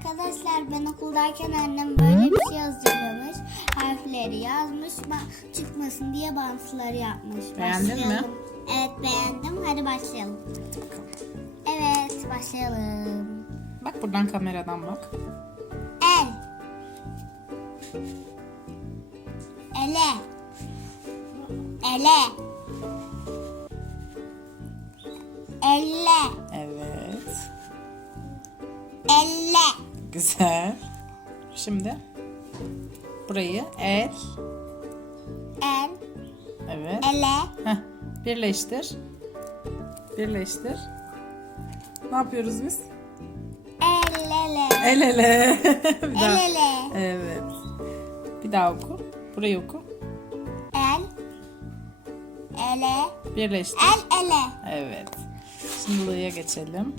Arkadaşlar ben okuldayken annem böyle bir şey hazırlamış. Harfleri yazmış. Çıkmasın diye bantları yapmış. Beğendin mi? Başlayalım. Evet beğendim. Hadi başlayalım. Evet başlayalım. Bak buradan kameradan bak. El. Ele. Ele. Elle. Evet. Elle. Güzel. Şimdi burayı el. El. Evet. Ele. Heh, birleştir. Birleştir. Ne yapıyoruz biz? El ele. El ele. Bir El daha. ele. Evet. Bir daha oku. Burayı oku. El. Ele. Birleştir. El ele. Evet. Şimdi buraya geçelim.